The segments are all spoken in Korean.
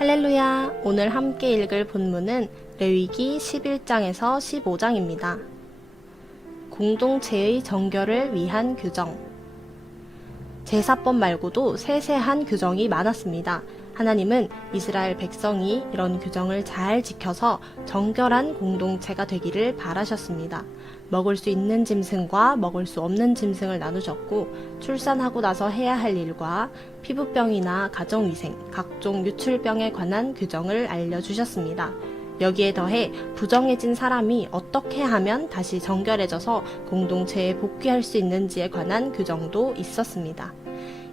할렐루야! 오늘 함께 읽을 본문은 레위기 11장에서 15장입니다. 공동체의 정결을 위한 규정. 제사법 말고도 세세한 규정이 많았습니다. 하나님은 이스라엘 백성이 이런 규정을 잘 지켜서 정결한 공동체가 되기를 바라셨습니다. 먹을 수 있는 짐승과 먹을 수 없는 짐승을 나누셨고, 출산하고 나서 해야 할 일과 피부병이나 가정위생, 각종 유출병에 관한 규정을 알려주셨습니다. 여기에 더해 부정해진 사람이 어떻게 하면 다시 정결해져서 공동체에 복귀할 수 있는지에 관한 규정도 있었습니다.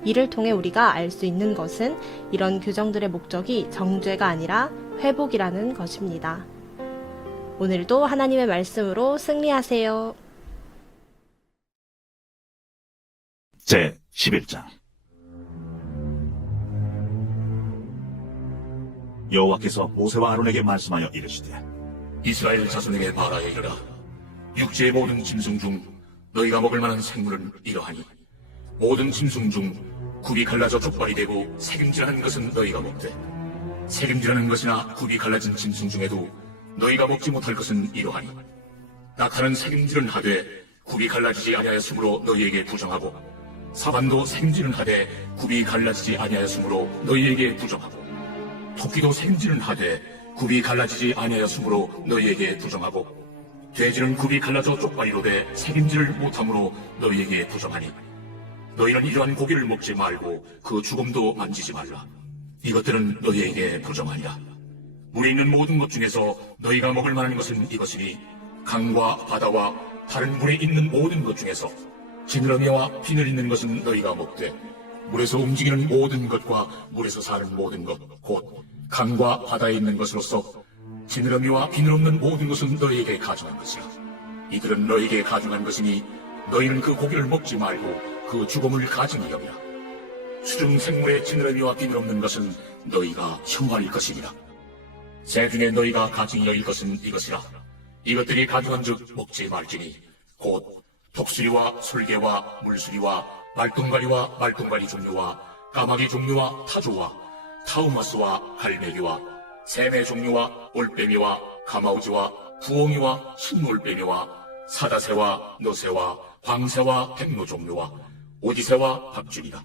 이를 통해 우리가 알 수 있는 것은 이런 규정들의 목적이 정죄가 아니라 회복이라는 것입니다. 오늘도 하나님의 말씀으로 승리하세요. 제 11장. 여호와께서 모세와 아론에게 말씀하여 이르시되, 이스라엘 자손에게 말하여 이르라. 육지의 모든 짐승 중 너희가 먹을 만한 생물은 이러하니, 모든 짐승 중 굽이 갈라져 족발이 되고 새김질하는 것은 너희가 먹되, 새김질하는 것이나 굽이 갈라진 짐승 중에도 너희가 먹지 못할 것은 이러하니, 낙타는 새김질은 하되 굽이 갈라지지 아니하였으므로 너희에게 부정하고, 사반도 새김질은 하되 굽이 갈라지지 아니하였으므로 너희에게 부정하고, 토끼도 새김질은 하되 굽이 갈라지지 아니하였으므로 너희에게 부정하고, 돼지는 굽이 갈라져 쪽발이로 돼 새김질을 못함으로 너희에게 부정하니, 너희는 이러한 고기를 먹지 말고 그 죽음도 만지지 말라. 이것들은 너희에게 부정하니라. 물에 있는 모든 것 중에서 너희가 먹을 만한 것은 이것이니, 강과 바다와 다른 물에 있는 모든 것 중에서 지느러미와 비늘 있는 것은 너희가 먹되, 물에서 움직이는 모든 것과 물에서 사는 모든 것, 곧 강과 바다에 있는 것으로서 지느러미와 비늘 없는 모든 것은 너희에게 가증한 것이라. 이들은 너희에게 가증한 것이니 너희는 그 고기를 먹지 말고 그 죽음을 가증히 여기라. 수중 생물의 지느러미와 비늘 없는 것은 너희가 혐오할 것이니라. 새 중에 너희가 가증히 여길 것은 이것이라. 이것들이 가증한 즉 먹지 말지니, 곧 독수리와 솔개와 물수리와 말똥가리와 말똥가리 종류와 까마귀 종류와 타조와 타우마스와 갈매기와 샘의 종류와 올빼미와 가마우지와 부엉이와 흰올빼미와 사다새와 너새와 광새와 백로 종류와 오디새와 박쥐니라.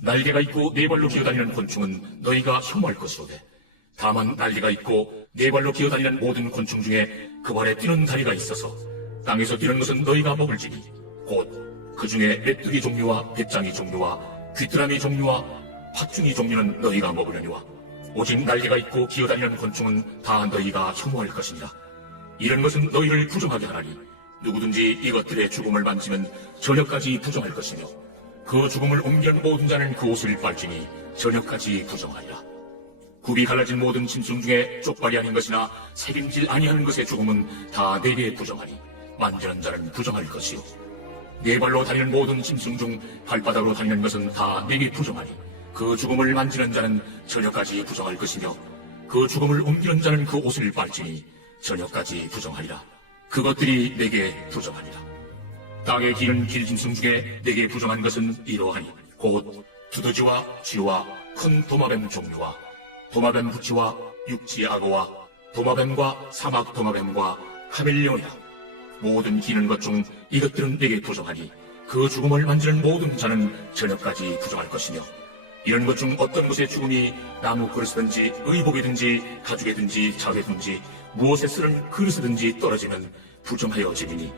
날개가 있고 네 발로 기어다니는 곤충은 너희가 혐오할 것이로되, 다만 날개가 있고 네 발로 기어다니는 모든 곤충 중에 그 발에 뛰는 다리가 있어서 땅에서 뛰는 것은 너희가 먹을지니, 곧 그 중에 메뚜기 종류와 배짱이 종류와 귀뚜라미 종류와 팥중이 종류는 너희가 먹으려니와, 오직 날개가 있고 기어다니는 곤충은 다 너희가 혐오할 것이니라. 이런 것은 너희를 부정하게 하나니, 누구든지 이것들의 죽음을 만지면 저녁까지 부정할 것이며, 그 죽음을 옮기는 모든 자는 그 옷을 빨지니 저녁까지 부정하리라. 굽이 갈라진 모든 짐승 중에 쪽발이 아닌 것이나 새김질 아니하는 것의 죽음은 다 내게 부정하니, 만지는 자는 부정할 것이요, 네 발로 다니는 모든 짐승 중 발바닥으로 다니는 것은 다 내게 부정하니, 그 죽음을 만지는 자는 저녁까지 부정할 것이며, 그 죽음을 옮기는 자는 그 옷을 빨지니 저녁까지 부정하리라. 그것들이 내게 부정하니라. 땅에 기는 길짐승 중에 내게 부정한 것은 이러하니, 곧 두더지와 쥐와 큰 도마뱀 종류와 도마뱀 부치와 육지 악어와 도마뱀과 사막 도마뱀과 카멜레온이라. 모든 기는 것 중 이것들은 내게 부정하니, 그 죽음을 만지는 모든 자는 저녁까지 부정할 것이며, 이런 것 중 어떤 것의 죽음이 나무 그릇이든지 의복이든지 가죽이든지 자회든지 무엇에 쓰는 그릇이든지 떨어지면 부정하여 지리니,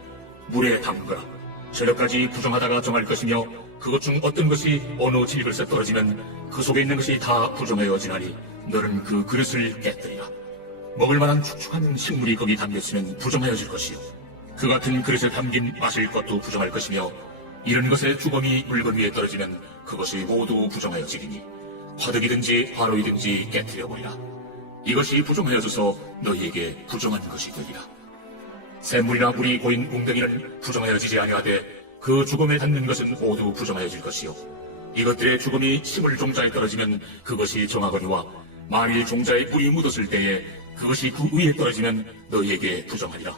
물에 담그라. 저녁까지 부정하다가 정할 것이며, 그것 중 어떤 것이 어느 질그릇에 떨어지면 그 속에 있는 것이 다 부정하여 지나니, 너는 그 그릇을 깨뜨리라. 먹을 만한 축축한 식물이 거기 담겼으면 부정하여질 것이요, 그 같은 그릇에 담긴 마실 것도 부정할 것이며, 이런 것의 주검이 물건 위에 떨어지면 그것이 모두 부정하여지리니, 화덕이든지 화로이든지 깨뜨려버리라. 이것이 부정하여져서 너희에게 부정한 것이 되리라. 샘물이나 물이 고인 웅덩이는 부정하여지지 아니하되, 그 죽음에 닿는 것은 모두 부정하여질 것이요, 이것들의 죽음이 식물 종자에 떨어지면 그것이 정하거니와, 만일 종자에 물이 묻었을 때에 그것이 그 위에 떨어지면 너희에게 부정하리라.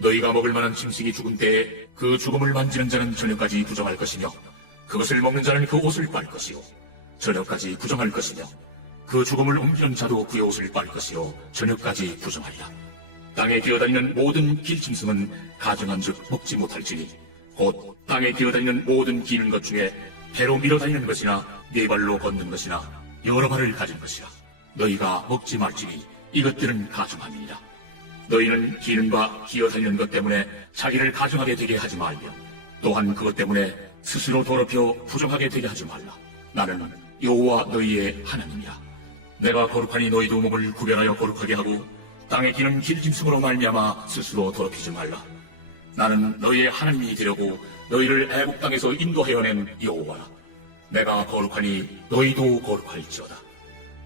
너희가 먹을 만한 짐승이 죽은 때에 그 죽음을 만지는 자는 저녁까지 부정할 것이며, 그것을 먹는 자는 그 옷을 빨 것이요, 저녁까지 부정할 것이며, 그 죽음을 옮기는 자도 그의 옷을 빨 것이요 저녁까지 부정하리라. 땅에 기어다니는 모든 길짐승은 가정한즉 먹지 못할지니 곧 땅에 기어다니는 모든 기는 것 중에 배로 밀어다니는 것이나 네 발로 걷는 것이나 여러 발을 가진 것이라. 너희가 먹지 말지니 이것들은 가증함이니라. 너희는 기는 바 기어다니는 것 때문에 자기를 가증하게 되게 하지 말며 또한 그것 때문에 스스로 더럽혀 부정하게 되게 하지 말라. 나는 여호와 너희의 하나님이라. 내가 거룩하니 너희도 몸을 구별하여 거룩하게 하고 땅에 기는 길짐승으로 말미암아 스스로 더럽히지 말라. 나는 너희의 하나님이 되려고 너희를 애국 땅에서 인도하여 낸 여호와라. 내가 거룩하니 너희도 거룩할지어다.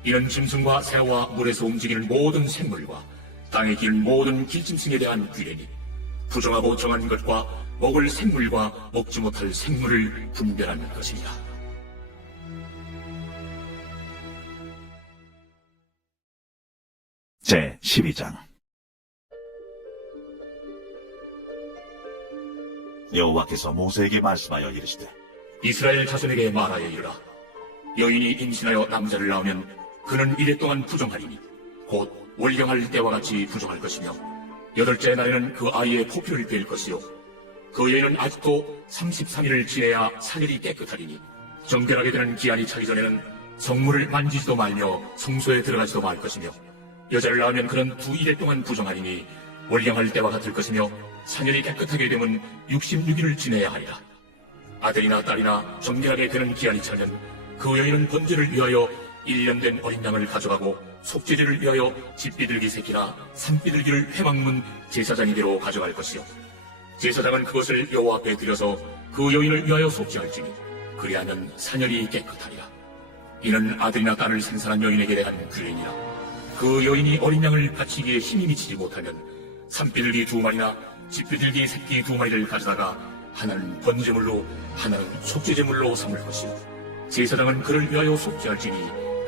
이는 짐승과 새와 물에서 움직이는 모든 생물과 땅에 기는 모든 길짐승에 대한 규례니 부정하고 정한 것과 먹을 생물과 먹지 못할 생물을 분별하는 것이니라. 제 12장. 여호와께서 모세에게 말씀하여 이르시되 이스라엘 자손에게 말하여 이르라. 여인이 임신하여 남자를 낳으면 그는 이래 동안 부정하리니 곧 월경할 때와 같이 부정할 것이며 8째 날에는 그 아이의 포피를 뺄 것이요 그 여인은 아직도 33일을 지내야 사혈이 깨끗하리니 정결하게 되는 기한이 차기 전에는 성물을 만지지도 말며 성소에 들어가지도 말 것이며 여자를 낳으면 그는 2일 동안 부정하리니 월경할 때와 같을 것이며 사혈이 깨끗하게 되면 66일을 지내야 하리라. 아들이나 딸이나 정결하게 되는 기한이 차면 그 여인은 번제를 위하여 1년 된 어린 양을 가져가고 속죄제를 위하여 집비둘기 새끼나 산비둘기를 회막문 제사장에게로 가져갈 것이요 제사장은 그것을 여호와 앞에 들여서 그 여인을 위하여 속죄할지니 그리하면 사혈이 깨끗하리라. 이는 아들이나 딸을 생산한 여인에게 대한 규례니라. 그 여인이 어린 양을 바치기에 힘이 미치지 못하면 산비둘기 2마리나 집비둘기 새끼 2마리를 가져다가 하나는 번제물로 하나는 속죄제물로 삼을 것이요 제사장은 그를 위하여 속죄할지니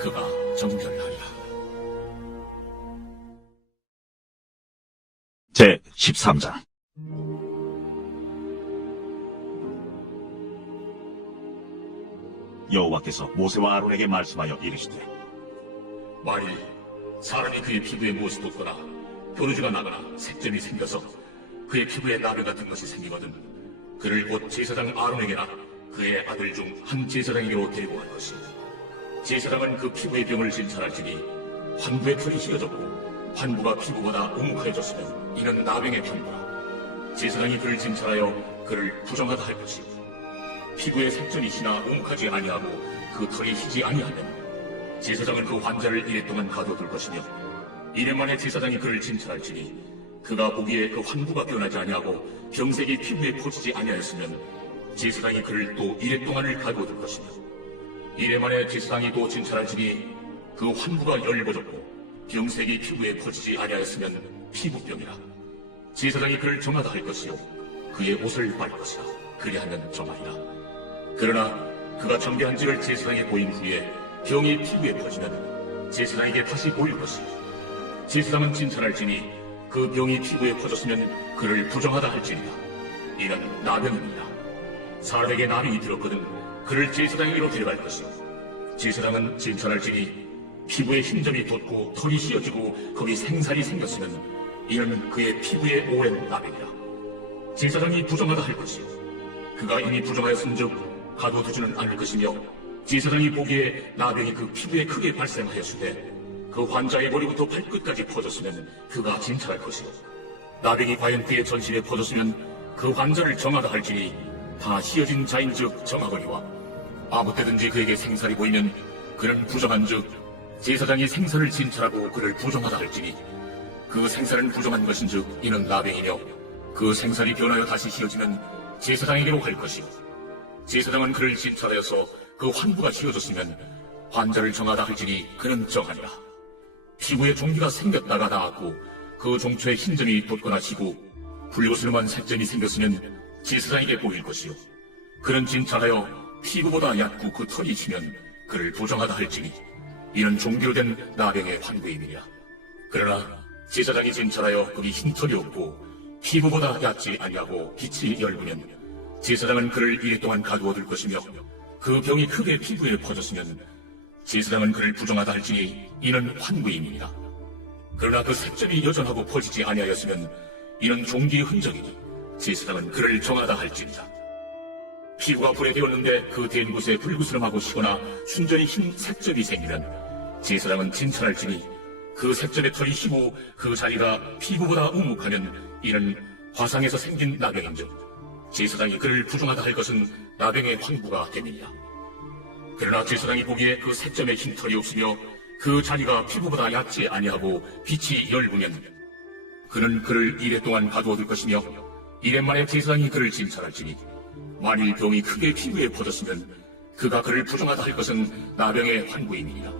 그가 정결하리라. 제 13장. 여호와께서 모세와 아론에게 말씀하여 이르시되 만일 사람이 그의 피부에 무엇이 돋거나 뾰루지가 나거나 색점이 생겨서 그의 피부에 나병 같은 것이 생기거든 그를 곧 제사장 아론에게나 그의 아들 중 한 제사장에게로 데리고 갈 것이요 제사장은 그 피부의 병을 진찰할지니 환부의 털이 휘어졌고 환부가 피부보다 우묵해졌으면 이는 나병의 편이라. 제사장이 그를 진찰하여 그를 부정하다 할 것이요 피부에 색점이 희나 우묵하지 아니하고 그 털이 희지 아니하면 제사장은 그 환자를 이래 동안 가둬둘 것이며 1년 만에 제사장이 그를 진찰할지니 그가 보기에 그 환부가 변하지 아니하고 병색이 피부에 퍼지지 아니하였으면 제사장이 그를 또 1회 동안을 가둬둘 것이며 1회 만에 제사장이 또 진찰할지니 그 환부가 열버졌고 병색이 피부에 퍼지지 아니하였으면 피부병이라. 제사장이 그를 정하다 할 것이요 그의 옷을 빨 것이라. 그리하면 정하리라. 그러나 그가 정죄한지를 제사장에 보인 후에 병이 피부에 퍼지면 제사장에게 다시 보일 것이요 제사장은 진찰할지니 그 병이 피부에 퍼졌으면 그를 부정하다 할지니라. 이는 나병입니다. 사람에게 나병이 들었거든 그를 제사장에게로 데려갈 것이요 제사장은 진찰할지니 피부에 흰점이 돋고 털이 휘어지고 거기 생살이 생겼으면 이는 그의 피부에 오랜 나병이라. 제사장이 부정하다 할 것이요 그가 이미 부정하였은즉 가둬두지는 않을 것이며 제사장이 보기에 나병이 그 피부에 크게 발생하였으되 그 환자의 머리부터 발끝까지 퍼졌으면 그가 진찰할 것이요 나병이 과연 그의 전신에 퍼졌으면 그 환자를 정하다 할지니 다 휘어진 자인즉 정하거니와 아무 때든지 그에게 생살이 보이면 그는 부정한즉 제사장이 생살을 진찰하고 그를 부정하다 할지니 그 생살은 부정한 것인즉 이는 나병이며 그 생살이 변하여 다시 휘어지면 제사장에게로 갈 것이요 제사장은 그를 진찰하여서 그 환부가 휘어졌으면 환자를 정하다 할지니 그는 정하니라. 피부에 종기가 생겼다가 나았고 그 종초에 흰점이 돋거나 지고 불구스름한 색점이 생겼으면 제사장에게 보일 것이요 그는 진찰하여 피부보다 얕고 그 털이 지면 그를 부정하다 할지니 이는 종기로 된 나병의 환부임이라. 그러나 제사장이 진찰하여 거기 흰 털이 없고 피부보다 얕지 아니하고 빛이 엷으면 제사장은 그를 이래 동안 가두어 둘 것이며 그 병이 크게 피부에 퍼졌으면 제사장은 그를 부정하다 할지니 이는 환부임이니라. 그러나 그 색점이 여전하고 퍼지지 아니하였으면 이는 종기의 흔적이니 제사장은 그를 정하다 할지니라. 피부가 불에 데었는데 그 댄 곳에 불구스름하고 시거나 순전히 흰 색점이 생기면 제사장은 진찰할지니 그 색점의 털이 희고 그 자리가 피부보다 우묵하면 이는 화상에서 생긴 나병인즉 제사장이 그를 부정하다 할 것은 나병의 황부가 됨이니라. 그러나 제사장이 보기에 그 색점에 흰 털이 없으며 그 자리가 피부보다 얕지 아니하고 빛이 엷으면 그는 그를 이래 동안 가두어둘 것이며 이래 만에 제사장이 그를 진찰할지니 만일 병이 크게 피부에 퍼졌으면 그가 그를 부정하다 할 것은 나병의 환부임이니라.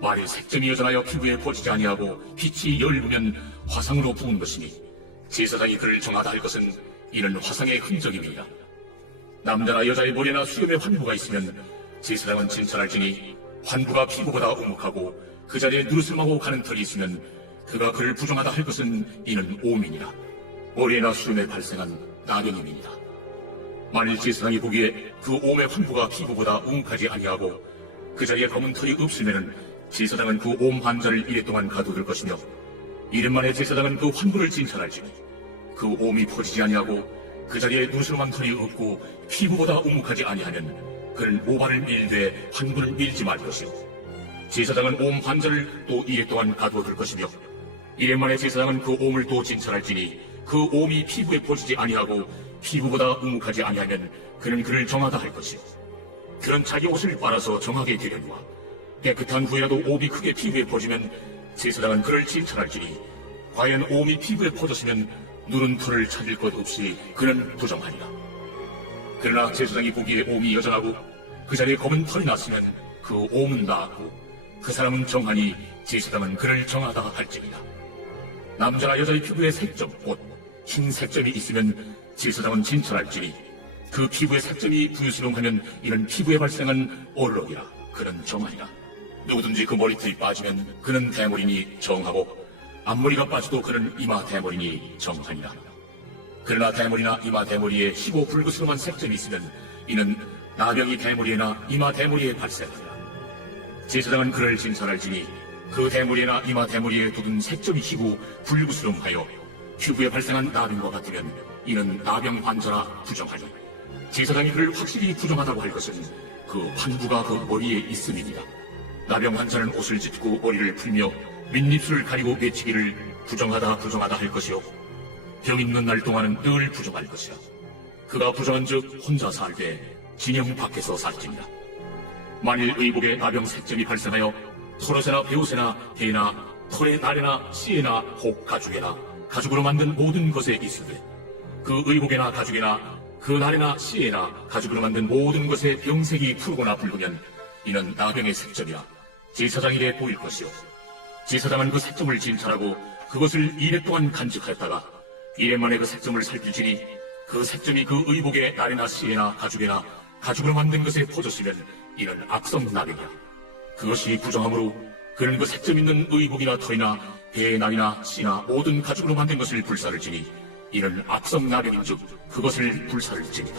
만일 색점이 여전하여 피부에 퍼지지 아니하고 빛이 엷으면 화상으로 부은 것이니 제사장이 그를 정하다 할 것은 이는 화상의 흔적임이니라. 남자나 여자의 머리나 수염에 환부가 있으면 제사장은 진찰할지니 환부가 피부보다 우묵하고 그 자리에 누르스름하고 가는 털이 있으면 그가 그를 부정하다 할 것은 이는 오민이라. 머리나 수염에 발생한 나병임이니라. 만일 제사장이 보기에 그 옴의 환부가 피부보다 우묵하지 아니하고 그 자리에 검은 털이 없으면 제사장은 그 옴 환자를 이래 동안 가두들 것이며 이른 만에 제사장은 그 환부를 진찰할지니 그 옴이 퍼지지 아니하고 그 자리에 누스름한 털이 없고 피부보다 우묵하지 아니하면 그는 오발을 밀되 환부를 밀지 말 것이요 제사장은 옴 환자를 또 이래 동안 가두어둘 것이며 이래 만에 제사장은 그 옴을 또 진찰할지니 그 옴이 피부에 퍼지지 아니하고 피부보다 우묵하지 아니하면 그는 그를 정하다 할 것이요 그런 자기 옷을 빨아서 정하게 되려니와 깨끗한 후에라도 옴이 크게 피부에 퍼지면 제사장은 그를 진찰할지니 과연 옴이 피부에 퍼졌으면 누른 털을 찾을 것 없이 그는 부정하리라. 그러나 제사장이 보기에 옴이 여전하고 그 자리에 검은 털이 났으면 그 옴은 나았고 그 사람은 정하니 제사장은 그를 정하다 할지니라. 남자나 여자의 피부에 색점 곧 흰 색점이 있으면 제사장은 진찰할지니 그 피부의 색점이 부유스름하면 이는 피부에 발생한 얼룩이라. 그는 정하리라. 누구든지 그 머리털이 빠지면 그는 대머리니 정하고 앞머리가 빠져도 그는 이마 대머리니 정하니라. 그러나 대머리나 이마 대머리에 희고 불그스름한 색점이 있으면 이는 나병이 대머리에나 이마 대머리에 발생하리라. 제사장은 그를 진찰할지니 그 대머리에나 이마 대머리에 돋은 색점이 희고 불그스름하여 피부에 발생한 나병과 같으면 이는 나병 환자라 부정하니 제사장이 그를 확실히 부정하다고 할 것은 그 환부가 그 머리에 있음이니라. 나병 환자는 옷을 찢고 머리를 풀며 밑입술을 가리고 외치기를 부정하다 할 것이요 병 있는 날 동안은 늘 부정할 것이야. 그가 부정한즉 혼자 살되 진영 밖에서 살지니라. 만일 의복에 나병 색점이 발생하여 털옷에나 베옷에나 배나 털의 날에나 씨에나 혹 가죽에나 가죽으로 만든 모든 것에 있으되 그 의복에나 가죽에나 그 날에나 씨에나 가죽으로 만든 모든 것에 병색이 푸르거나 붉으면 이는 나병의 색점이라 제사장 이래 보일 것이요 제사장은 그 색점을 진찰하고 그것을 이래 동안 간직하였다가 이래 만에 그 색점을 살필지니 그 색점이 그 의복의 날에나 씨에나 가죽에나 가죽으로 만든 것에 퍼졌으면 이는 악성 나병이야. 그것이 부정하므로 그는 그 색점 있는 의복이나 털이나 배의 날이나 씨나 모든 가죽으로 만든 것을 불사를지니 이는 악성 나병인즉 그것을 불사를지니라.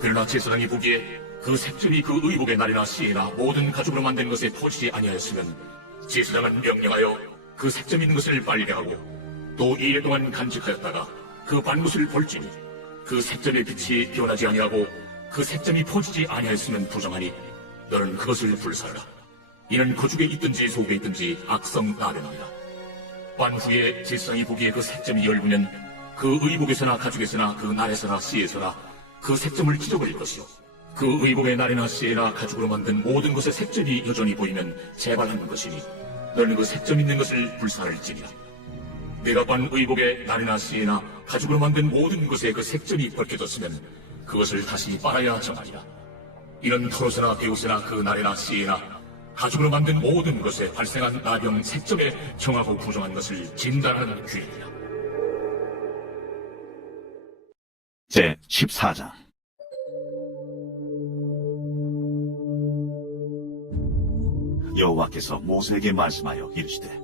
그러나 제사장이 보기에 그 색점이 그 의복의 날이나 씨에나 모든 가죽으로 만든 것에 퍼지지 아니하였으면 제사장은 명령하여 그 색점 있는 것을 빨래하고 또 이래 동안 간직하였다가 그 반못을 벌지니 그 색점의 빛이 변하지 아니하고 그 색점이 퍼지지 아니하였으면 부정하니 너는 그것을 불사하라. 이는 거죽에 있든지 속에 있든지 악성 나병이라. 반 후에 제사장이 보기에 그 색점이 엷으면 그 의복에서나 가죽에서나 그 날에서나 씨에서나 그 색점을 찢어버릴 것이요 그 의복의 날이나 씨에나 가죽으로 만든 모든 것의 색점이 여전히 보이면 재발하는 것이니 너는 그 색점 있는 것을 불사할지니라. 내가 반 의복의 날이나 씨에나 가죽으로 만든 모든 것에 그 색점이 벗겨졌으면 그것을 다시 빨아야 정하리라. 이런 털옷이나 베옷이나 그 날이나 씨에나 가죽으로 만든 모든 것에 발생한 나병 색점에 정하고 부정한 것을 진단하는 규례이라. 제 14장 여호와께서 모세에게 말씀하여 이르시되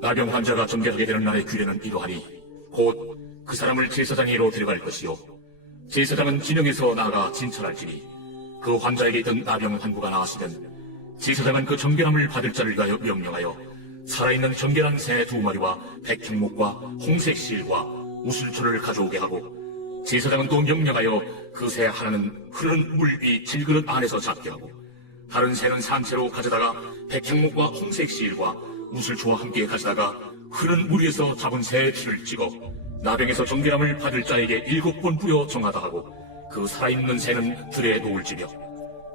나병 환자가 전개하게 되는 날의 규례는 이러하니 곧 그 사람을 제사장에로 데려갈 것이요 제사장은 진영에서 나아가 진찰할지니 그 환자에게 있던 나병 환부가 나았으면 제사장은 그 정결함을 받을 자를 위하여 명령하여 살아있는 정결한 새 2마리와 백향목과 홍색 실과 우슬초를 가져오게 하고, 제사장은 또 명령하여 그 새 하나는 흐르는 물비 질그릇 안에서 잡게 하고, 다른 새는 산채로 가져다가 백향목과 홍색 실과 우슬초와 함께 가져다가 흐르는 물 위에서 잡은 새의 피를 찍어 나병에서 정결함을 받을 자에게 7번 뿌려 정하다 하고, 그 살아있는 새는 들에 놓을지며,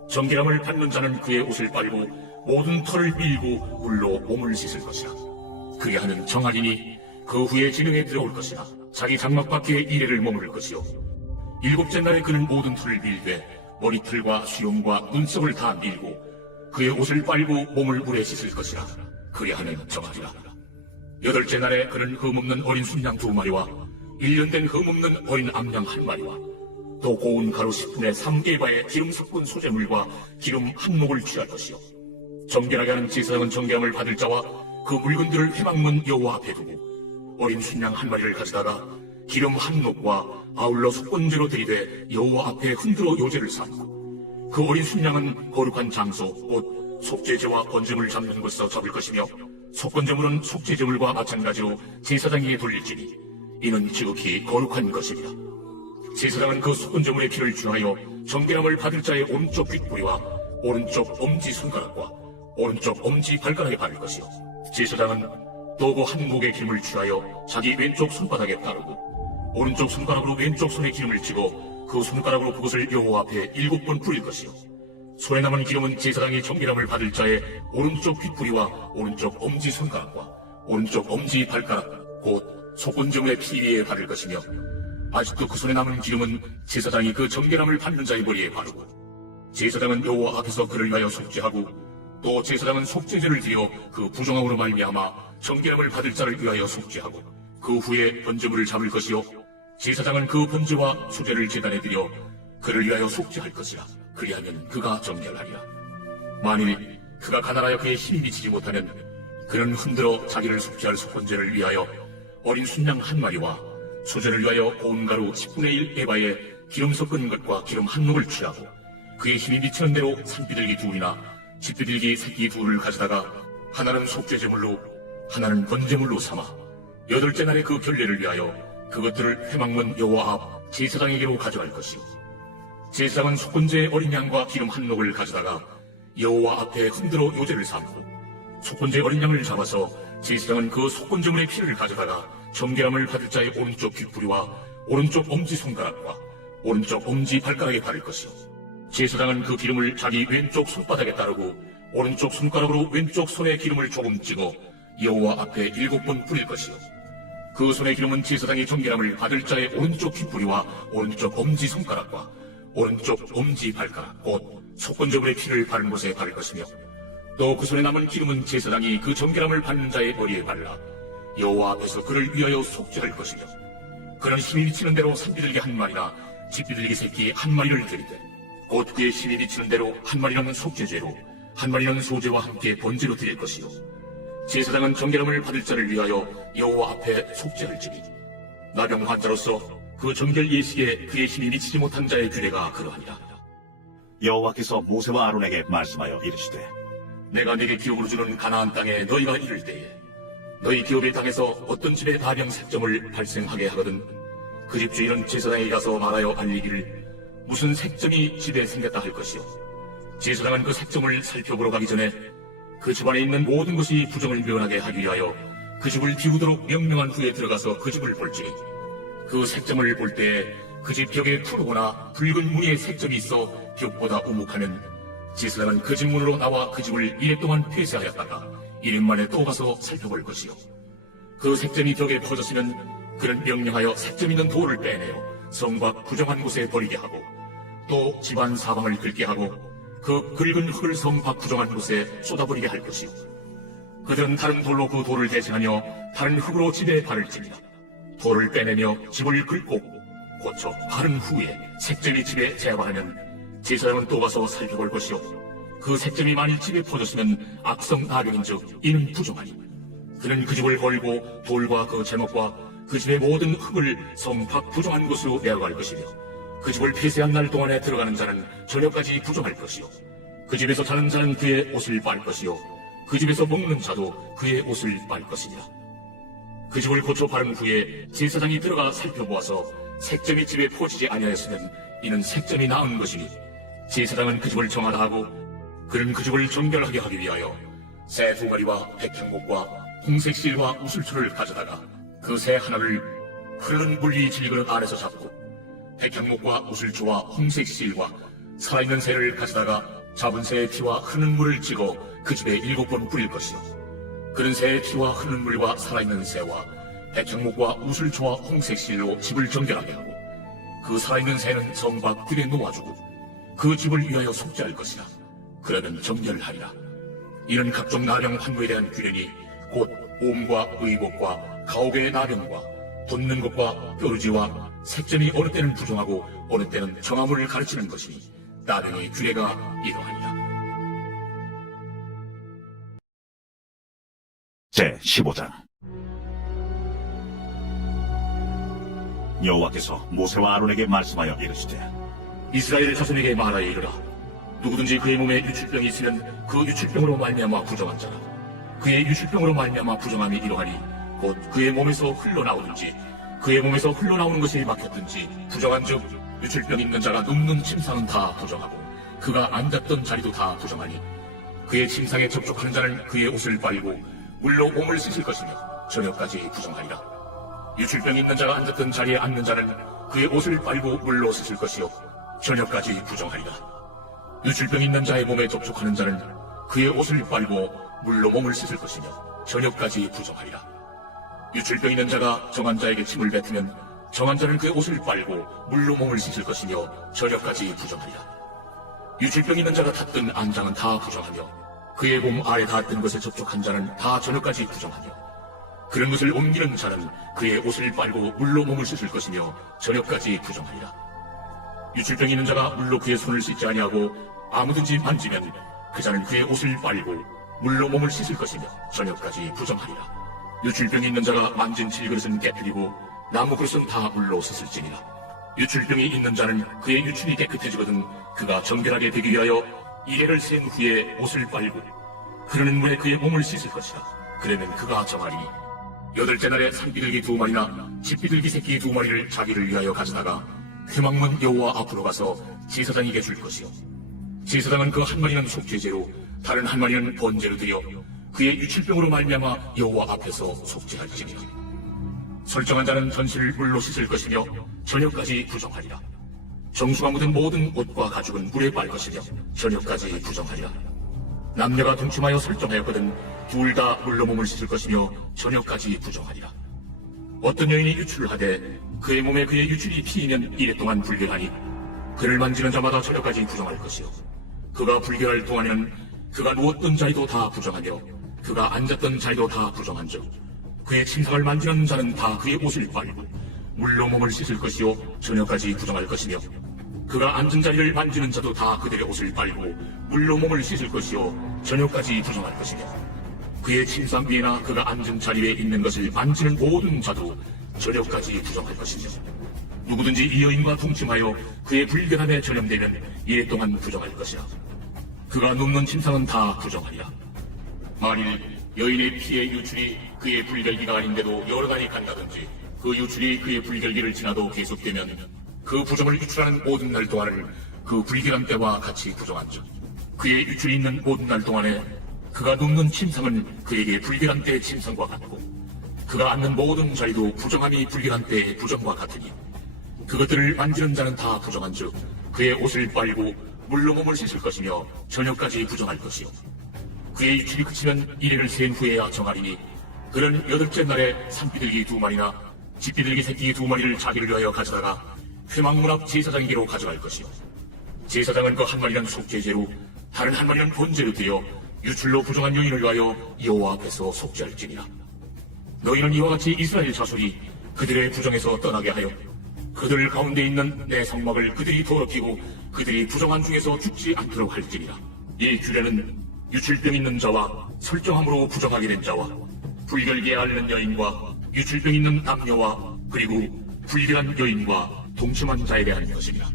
정결함을 받는 자는 그의 옷을 빨고 모든 털을 밀고 물로 몸을 씻을 것이라. 그게 하는 정하리니 그 후에 진흥에 들어올 것이나 자기 장막 밖에 이래를 머무를 것이요, 7째 날에 그는 모든 털을 밀되 머리털과 수염과 눈썹을 다 밀고 그의 옷을 빨고 몸을 물에 씻을 것이라. 그래 하는 정하리라. 8째 날에 그는 흠없는 어린 순양 2마리와 1년 된 흠없는 어린 암양 1마리와 또 고운 가루 10분의 3개바의 기름 섞은 소재물과 기름 한 목을 취할 것이요, 정결하게 하는 제사장은 정결함을 받을 자와 그 물건들을 회막문 여호와 앞에 두고 어린 순양 1마리를 가져다가 기름 한 목과 아울러 속건제로 들이되 여호와 앞에 흔들어 요제를 삼고, 그 어린 순양은 거룩한 장소 곧 속죄제와 번제물 잡는 곳에서 잡을 것이며, 속건제물은 속죄제물과 마찬가지로 제사장에게 돌릴지니 이는 지극히 거룩한 것이니라. 제사장은 그 속건제물의 피를 취하여 정결함을 받을 자의 오른쪽 귓뿌리와 오른쪽 엄지 손가락과 오른쪽 엄지 발가락에 바를 것이요, 제사장은 또 그 한 목의 기름을 취하여 자기 왼쪽 손바닥에 바르고 오른쪽 손가락으로 왼쪽 손에 기름을 찍어 그 손가락으로 그것을 여호와 앞에 7번 뿌릴 것이요, 손에 남은 기름은 제사장이 정결함을 받을 자의 오른쪽 귓뿌리와 오른쪽 엄지 손가락과 오른쪽 엄지 발가락 곧 속건제물의 피 위에 바를 것이며, 아직도 그 손에 남은 기름은 제사장이 그 정결함을 받는 자의 머리에 바르고, 제사장은 여호와 앞에서 그를 위하여 속죄하고, 또 제사장은 속죄제를 드려 그 부정함으로 말미암아 정결함을 받을 자를 위하여 속죄하고, 그 후에 번제물을 잡을 것이요, 제사장은 그 번제와 수제를 제단에 드려 그를 위하여 속죄할 것이라. 그리하면 그가 정결하리라. 만일 그가 가난하여 그의 힘이 미치지 못하면 그는 흔들어 자기를 속죄할 속건제를 위하여 어린 순양 1마리와 수제를 위하여 고운 가루 10분의 1 에바에 기름 섞은 것과 기름 한 몫을 취하고, 그의 힘이 미치는 대로 산비둘기 2이나 집비둘기 새끼 2를 가져다가 하나는 속죄제물로 하나는 번제물로 삼아 8째 날에 그 결례를 위하여 그것들을 회막문 여호와 앞 제사장에게로 가져갈 것이요, 제사장은 속건제의 어린 양과 기름 한 몫을 가져다가 여호와 앞에 흔들어 요제를 삼고, 속건제 어린 양을 잡아서 제사장은 그 속건제물의 피를 가져다가 정결함을 받을 자의 오른쪽 귓뿌리와 오른쪽 엄지손가락과 오른쪽 엄지발가락에 바를 것이요, 제사장은 그 기름을 자기 왼쪽 손바닥에 따르고 오른쪽 손가락으로 왼쪽 손에 기름을 조금 찍어 여호와 앞에 7번 뿌릴 것이요, 그 손의 기름은 제사장이 정결함을 받을 자의 오른쪽 귓뿌리와 오른쪽 엄지손가락과 오른쪽 엄지발가락 곧 속건제물의 피를 바른 곳에 바를 것이며, 또 그 손에 남은 기름은 제사장이 그 정결함을 받는 자의 머리에 발라 여호와 앞에서 그를 위하여 속죄할 것이며, 그는 힘이 미치는 대로 산비둘기 1마리나 집비둘기 새끼 1마리를 드리되 곧 그의 힘이 미치는 대로 1마리는 속죄죄로 1마리는 소제와 함께 번제로 드릴 것이요, 제사장은 정결함을 받을 자를 위하여 여호와 앞에 속죄할지니, 나병 환자로서 그 정결 예식에 그의 힘이 미치지 못한 자의 규례가 그러하니라. 여호와께서 모세와 아론에게 말씀하여 이르시되, 내가 네게 기업으로 주는 가나안 땅에 너희가 이를 때에 너희 기업의 땅에서 어떤 집에 나병 색점을 발생하게 하거든 그 집 주인은 제사장에게 가서 말하여 알리기를 무슨 색점이 집에 생겼다 할 것이요, 제사장은 그 색점을 살펴보러 가기 전에 그 집안에 있는 모든 것이 부정을 면하게 하기 위하여 그 집을 비우도록 명령한 후에 들어가서 그 집을 볼지니, 그 색점을 볼 때에 그 집 벽에 푸르거나 붉은 무늬의 색점이 있어 벽보다 우묵하면 제사장은 그 집 문으로 나와 그 집을 1회 동안 폐쇄하였다가 1년 만에 또 가서 살펴볼 것이요, 그 색점이 벽에 퍼졌으면 그는 명령하여 색점 있는 돌을 빼내어 성 밖 부정한 곳에 버리게 하고, 또 집안 사방을 긁게 하고 그 긁은 흙을 성 밖 부정한 곳에 쏟아버리게 할 것이요, 그들은 다른 돌로 그 돌을 대신하며 다른 흙으로 집에 바를지니라. 돌을 빼내며 집을 긁고 고쳐 바른 후에 색점이 집에 재발하면 제사장은 또 가서 살펴볼 것이요, 그 색점이 만일 집에 퍼졌으면 악성 나병인즉 이는 부정하니, 그는 그 집을 벌고 돌과 그 제목과 그 집의 모든 흙을 성 밖 부정한 곳으로 내어갈 것이며, 그 집을 폐쇄한 날 동안에 들어가는 자는 저녁까지 부정할 것이요, 그 집에서 자는 자는 그의 옷을 빨 것이요 그 집에서 먹는 자도 그의 옷을 빨 것이니라. 그 집을 고쳐 바른 후에 제사장이 들어가 살펴보아서 색점이 집에 포지지 아니하였으면 이는 색점이 나은 것이니 제사장은 그 집을 정하다 하고 그는 그 집을 정결하게 하기 위하여 새 2마리와 백향목과 홍색 실과 우슬초를 가져다가 그 새 하나를 흐르는 물이 질그릇 안에서 잡고 백향목과 우슬초와 홍색 실과 살아있는 새를 가져다가 잡은 새의 피와 흐르는 물을 찍어 그 집에 7번 뿌릴 것이요 그는 새의 피와 흐르는 물과 살아있는 새와 백향목과 우슬초와 홍색 실로 집을 정결하게 하고 그 살아있는 새는 성 밖 들에 놓아주고 그 집을 위하여 속죄할 것이라. 그러면 정결하리라. 이는 각종 나병 환부에 대한 규례니 곧 오음과 의복과 가옥의 나병과 돋는 것과 뾰루지와 색점이 어느 때는 부정하고 어느 때는 정함을 가르치는 것이니 나병의 규례가 이러하니라. 제15장 여호와께서 모세와 아론에게 말씀하여 이르시되 이스라엘 자손에게 말하여 이르라. 누구든지 그의 몸에 유출병이 있으면 그 유출병으로 말미암아 부정한 자라. 그의 유출병으로 말미암아 부정함이 이러하니 곧 그의 몸에서 흘러나오든지 그의 몸에서 흘러나오는 것이 막혔든지 부정한즉 유출병 있는 자가 눕는 침상은 다 부정하고 그가 앉았던 자리도 다 부정하니 그의 침상에 접촉하는 자는 그의 옷을 빨고 물로 몸을 씻을 것이며 저녁까지 부정하리라. 유출병 있는 자가 앉았던 자리에 앉는 자는 그의 옷을 빨고 물로 씻을 것이요 저녁까지 부정하리라. 유출병 있는 자의 몸에 접촉하는 자는 그의 옷을 빨고 물로 몸을 씻을 것이며 저녁까지 부정하리라. 유출병 있는 자가 정한 자에게 침을 뱉으면 정한 자는 그의 옷을 빨고 물로 몸을 씻을 것이며 저녁까지 부정하리라. 유출병 있는 자가 탔던 안장은 다 부정하며 그의 몸 아래 닿았던 것에 접촉한 자는 다 저녁까지 부정하며 그런 것을 옮기는 자는 그의 옷을 빨고 물로 몸을 씻을 것이며 저녁까지 부정하리라. 유출병 있는 자가 물로 그의 손을 씻지 아니하고 아무든지 만지면 그 자는 그의 옷을 빨고 물로 몸을 씻을 것이며 저녁까지 부정하리라. 유출병이 있는 자가 만진 질그릇은 깨뜨리고 나무 그릇은 다 물로 씻을지니라. 유출병이 있는 자는 그의 유출이 깨끗해지거든 그가 정결하게 되기 위하여 이래를 센 후에 옷을 빨고 흐르는 물에 그의 몸을 씻을 것이라. 그러면 그가 정하리니 8째 날에 산비둘기 2마리나 집비둘기 새끼 2마리를 자기를 위하여 가져다가 회막문 여호와 앞으로 가서 제사장에게 줄 것이요 제사장은 그 한 마리는 속죄제로 다른 한 마리는 번제로 드려 그의 유출병으로 말미암아 여호와 앞에서 속죄할지니라. 설정한 자는 전실을 물로 씻을 것이며 저녁까지 부정하리라. 정수가 묻은 모든 옷과 가죽은 물에 빨 것이며 저녁까지 부정하리라. 남녀가 동침하여 설정하였거든 둘 다 물로 몸을 씻을 것이며 저녁까지 부정하리라. 어떤 여인이 유출을 하되 그의 몸에 그의 유출이 피이면 이래 동안 불결하니 그를 만지는 자마다 저녁까지 부정할 것이요 그가 불결할 동안에는 그가 누웠던 자리도 다 부정하며 그가 앉았던 자리도 다 부정한즉 그의 침상을 만지는 자는 다 그의 옷을 빨고 물로 몸을 씻을 것이요 저녁까지 부정할 것이며 그가 앉은 자리를 만지는 자도 다 그들의 옷을 빨고 물로 몸을 씻을 것이요 저녁까지 부정할 것이며 그의 침상 위에나 그가 앉은 자리 위에 있는 것을 만지는 모든 자도 저녁까지 부정할 것이며 누구든지 이 여인과 동침하여 그의 불결함에 전염되면 이래 동안 부정할 것이라. 그가 눕는 침상은 다 부정하리라. 만일 여인의 피의 유출이 그의 불결기가 아닌데도 여러 달이 간다든지 그 유출이 그의 불결기를 지나도 계속되면 그 부정을 유출하는 모든 날 동안을 그 불결한 때와 같이 부정한즉 그의 유출이 있는 모든 날 동안에 그가 눕는 침상은 그에게 불결한 때의 침상과 같고 그가 앉는 모든 자리도 부정함이 불결한 때의 부정과 같으니 그것들을 만지는 자는 다 부정한즉 그의 옷을 빨고 물로 몸을 씻을 것이며 저녁까지 부정할 것이요 그의 유출이 그치면 이래를 센 후에야 정하리니 그는 8째 날에 산비둘기 2마리나 집비둘기 새끼 2마리를 자기를 위하여 가져다가 회막문 앞 제사장에게로 가져갈 것이요 제사장은 그 한 마리는 속죄제로 다른 한 마리는 번제로 드려 유출로 부정한 여인을 위하여 여호와 앞에서 속죄할지니라. 너희는 이와 같이 이스라엘 자손이 그들의 부정에서 떠나게 하여 그들 가운데 있는 내 성막을 그들이 더럽히고 그들이 부정한 중에서 죽지 않도록 할지니라. 이 규례는 유출병 있는 자와 설정함으로 부정하게 된 자와 불결기에 앓는 여인과 유출병 있는 남녀와 그리고 불결한 여인과 동침한 자에 대한 것이니라.